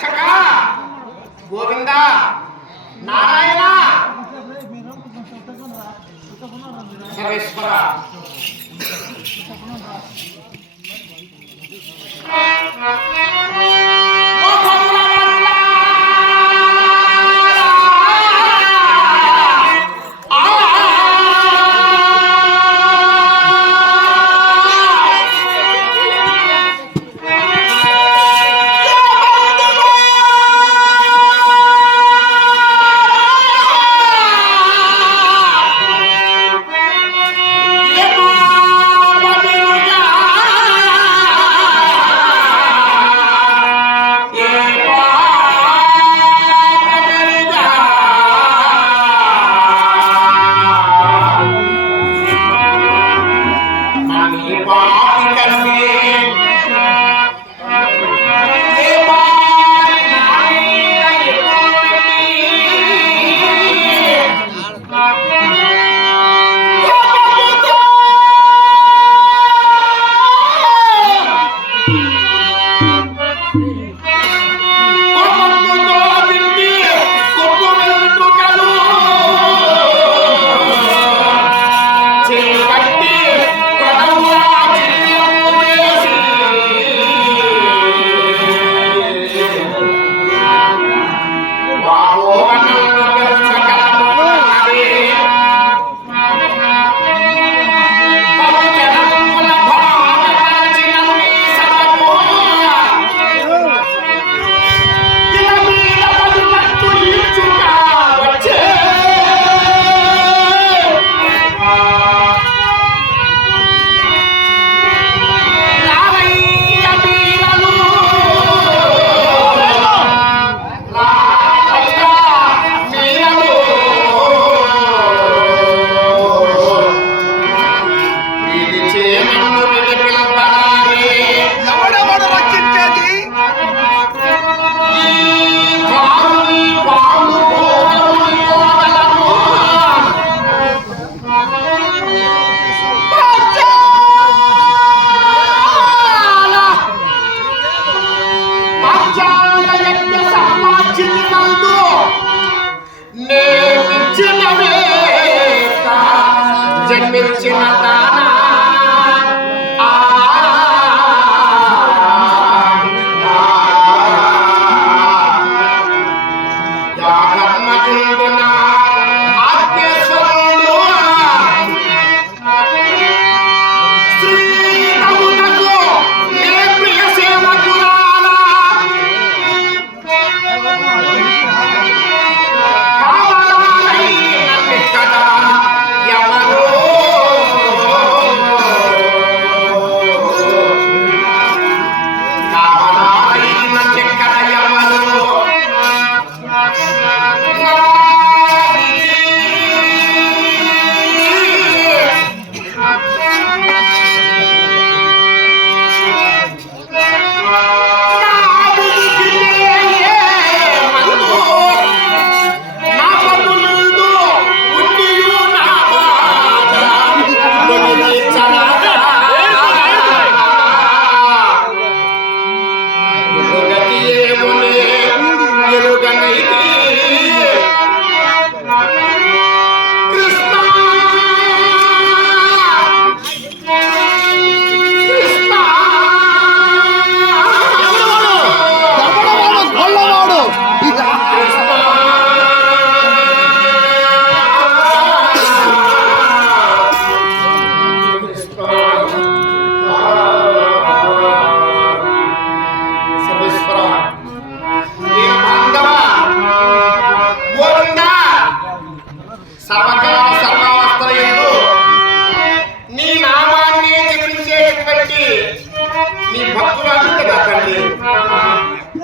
రక్షక గోవింద నారాయణ సర్వేశ్వర జన్మించిన దానా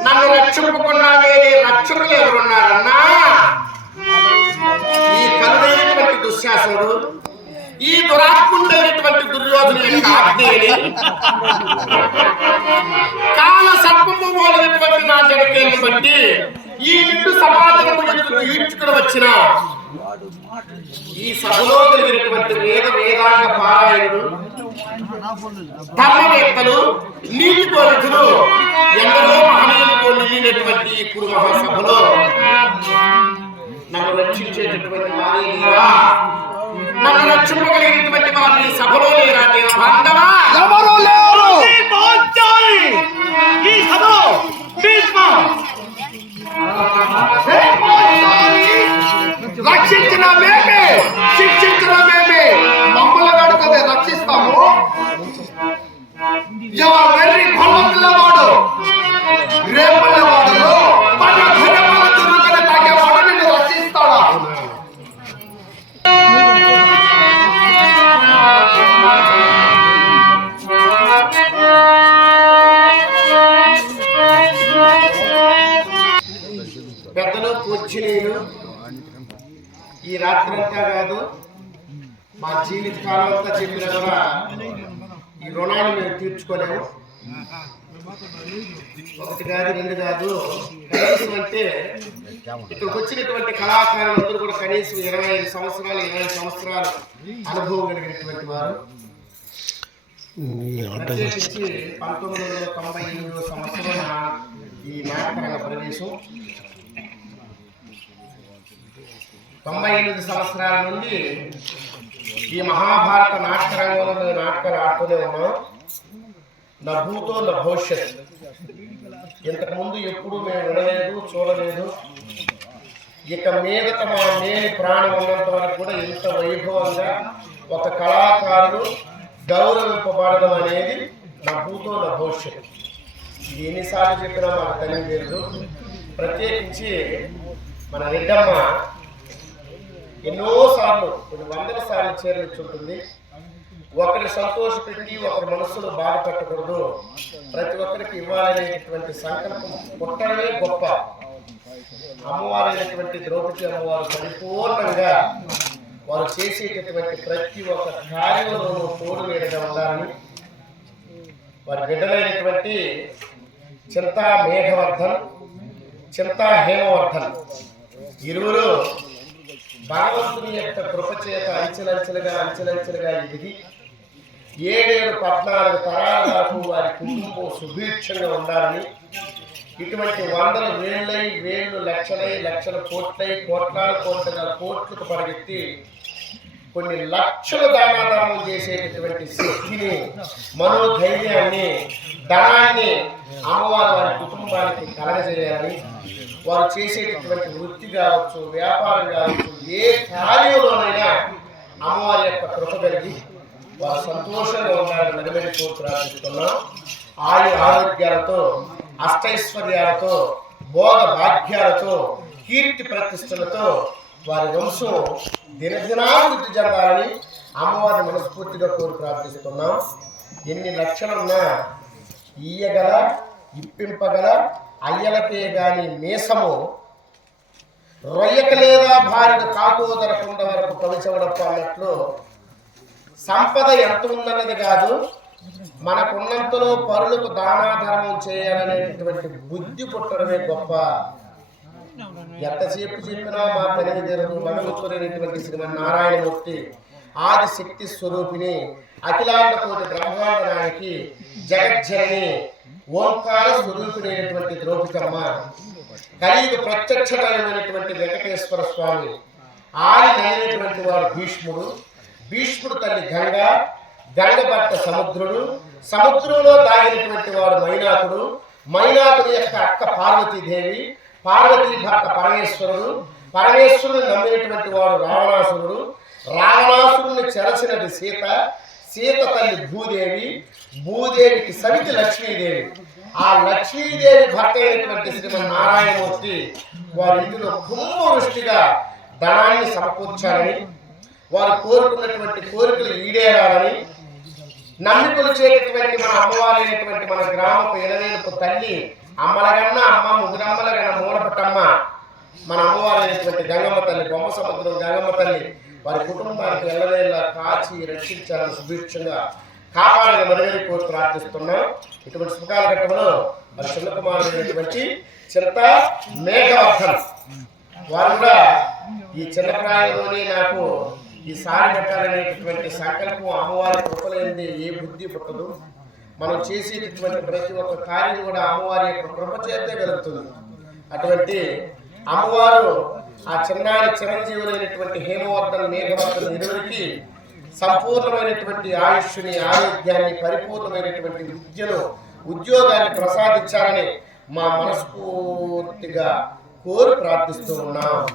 నన్ను రక్షింపుకున్నావే రక్షకులు ఎవరున్నారన్నా? ఈ కలుడైనటువంటి దుశ్శాసనుడు, ఈ దురాత్ముడైనటువంటి దుర్యోధను యొక్క ఆజ్ఞని కాల సర్పము పోలినటువంటి నా జడకేని బట్టి ఈ నిండు సమాజము ఎదురు ఈడ్చుకుని వచ్చిన ఈ సభలో కలిగినటువంటి వేదాంగ పారాయణుడు, ధర్మవేత్తలు, నీతి కోరితులు, ఎందరో మహనీయులతో నిండినటువంటి ఇప్పుడు మహాసభలో నన్ను రక్షించేటటువంటి వారి లేరా? నన్ను రక్షింపగలిగినటువంటి వారిని సభలో లేరా? నేను బాంధవా? ఎవరు లేరు. ఈ సభలో రక్షించిన మేమే, శిక్షించిన మేమే, మమ్మల్ని కడుకదే రక్షిస్తాము. ఎవరు వెర్రి భగవంతులవాడు రేపల్లవాడు మన ధర్మాల దుర్గని తాగేవాడు నిన్ను రక్షిస్తాడా? పెద్దలు పూజ్యులు, ఈ రాత్రంతా కాదు మా జీవిత కాలం అంతా చెప్పినా కూడా ఈ రుణాన్ని మేము తీర్చుకోలేము. ఒకటి కాదు, రెండు కాదు, కనీసం అంటే ఇక్కడికి వచ్చినటువంటి కళాకారులందరూ కూడా కనీసం 25 సంవత్సరాలు 20 సంవత్సరాలు అనుభవం కలిగినటువంటి వారు. ప్రత్యేకించి 1998 సంవత్సరం ఈ నాటకరంగ ప్రవేశం. 98 సంవత్సరాల నుండి ఈ మహాభారత నాటక రంగంలో మేము నాటకాలు ఆడుతూనే ఉన్నాం. నా భూతో నా భవిష్యత్ ఇంతకుముందు ఎప్పుడు మేము వినలేదు, చూడలేదు. ఇక మీదట మా మేలు ప్రాణం ఉన్నంత వరకు కూడా ఇంత వైభవంగా ఒక కళాకారుడు గౌరవింపబడడం అనేది నా భూతో నా భవిష్యత్. ఇది ఎన్నిసార్లు చెప్పినా మాకు తెలియలేదు. ప్రత్యేకించి మన రెడ్డమ్మ ఎన్నోసార్లు, కొన్ని 100 సార్లు చేర్చుంటుంది. ఒకరి సంతోషపెట్టి ఒకరి మనస్సును బాధ పెట్టకూడదు, ప్రతి ఒక్కరికి ఇవ్వాలనేటువంటి సంకల్పం పుట్టడమే గొప్ప. అమ్మవారైనటువంటి ద్రౌపది అమ్మవారు పరిపూర్ణంగా వారు చేసేటటువంటి ప్రతి ఒక్క కార్యంలోనూ తోడు నీడగా ఉండాలని వారి బిడ్డలైనటువంటి చింతా మేఘవర్ధన్, చింతా హేమవర్ధన్ ఇరువురు భగవంతుని యొక్క కృపచేత అంచెలంచెలుగా ఎదిగి 7-14 తరాల వరకు వారి కుటుంబం సుభిక్షంగా ఉండాలని, ఇటువంటి వందల వేళ్ళు లక్షల కోట్లకు పరిగెత్తి కొన్ని లక్షల దానాదానం చేసేటటువంటి శక్తిని, మనోధైర్యాన్ని, ధనాన్ని అమ్మవారు వారి కుటుంబానికి కలగజేయాలని, వారు చేసేటటువంటి వృత్తి కావచ్చు, వ్యాపారం కావచ్చు, ఏ కార్యంలోనైనా అమ్మవారి యొక్క కృప కలిగి వారు సంతోషంగా ఉండాలని నిలబడి కోర్టు ప్రార్థిస్తున్నాం. ఆరోగ్యాలతో, అష్టైశ్వర్యాలతో, భోగ భాగ్యాలతో, కీర్తి ప్రతిష్టలతో వారి వంశం దినదినాభివృద్ధి చెందాలని అమ్మవారిని మనస్ఫూర్తిగా కోరి ప్రార్థిస్తున్నాం. ఎన్ని లక్షలున్నా ఇయ్యగల, ఇప్పింపగల అయ్యలకే గాని మీసము రొయ్యక లేదా భార్యను కాకోదరకుండ వరకు పవిచవడప్ప అన్నట్లు సంపద ఎంత ఉందన్నది కాదు, మనకున్నంతలో పరులకు దానాధర్మం చేయాలనేటటువంటి బుద్ధి పుట్టడమే గొప్ప. ఎంతసేపు చెప్పినా మా తనివి జరుగు భగవంతుడైనటువంటి శ్రీమన్నారాయణమూర్తి ఆది శక్తి స్వరూపిణి, అఖిలాండకోటి బ్రహ్మాండ నాయకి, జగజ్జనని, ఓంకార స్వరూపిణైనటువంటి ద్రౌపదమ్మ, కలియుగ ప్రత్యక్షమైనటువంటి వెంకటేశ్వర స్వామి, ఆదినైనటువంటి వాడు భీష్ముడు తల్లి గంగ భర్త సముద్రుడు, సముద్రంలో దాగినటువంటి వాడు మైనాకుడు యొక్క అక్క పార్వతీ భర్త పరమేశ్వరుడు నమ్మినటువంటి వాడు రావణాసురుని చెరచినది సీత తల్లి భూదేవికి సవితి లక్ష్మీదేవి. ఆ లక్ష్మీదేవి భర్త అయినటువంటి శ్రీమన్నారాయణమూర్తి వారి ఇంటిలో కుంభవృష్టిగా ధనాన్ని సమకూర్చాలని, వారు కోరుకున్నటువంటి కోరికలు ఈడేరాలని, నమ్మి కొలిచేటటువంటి మన అమ్మవారైనటువంటి మన గ్రామపు ఎలవేలుపు తల్లి అమ్మలగన్న అమ్మ ముగ్గురమ్మలగన్న మూలపట్టమ్మ మన అమ్మవారైనటువంటి గంగమ్మ తల్లి, బొమ్మ సముద్రం గంగమ్మ తల్లి వారి కుటుంబానికి ఎల్లవేళ కాచి రక్షించాలని సుభిక్షంగా కాపాడని మరుగని కోరి ప్రార్థిస్తున్నాం. ఇటువంటి శుభకాల ఘట్టంలో మరి చిన్నకుమారుడైనటువంటి చింతా మేఘవర్ధన్ వారు కూడా ఈ చిన్న ప్రాయంలోనే నాకు ఈ సారి పెట్టాలనేటటువంటి సంకల్పం అమ్మవారి కృపలేనిది ఏ బుద్ధి పుట్టదు. మనం చేసేటటువంటి ప్రతి ఒక్క కార్యం కూడా అమ్మవారి యొక్క కృప చేతే కలుగుతుంది. అటువంటి అమ్మవారు ఆ చిన్నారి చిరంజీవులైనటువంటి హేమవర్ధన్ మేఘవర్ధన్ ఇరువురికి సంపూర్ణమైనటువంటి ఆయుష్ని, ఆరోగ్యాన్ని, పరిపూర్ణమైనటువంటి విద్యను, ఉద్యోగాన్ని ప్రసాదించాలని మా మనస్ఫూర్తిగా కోరి ప్రార్థిస్తూ ఉన్నాం.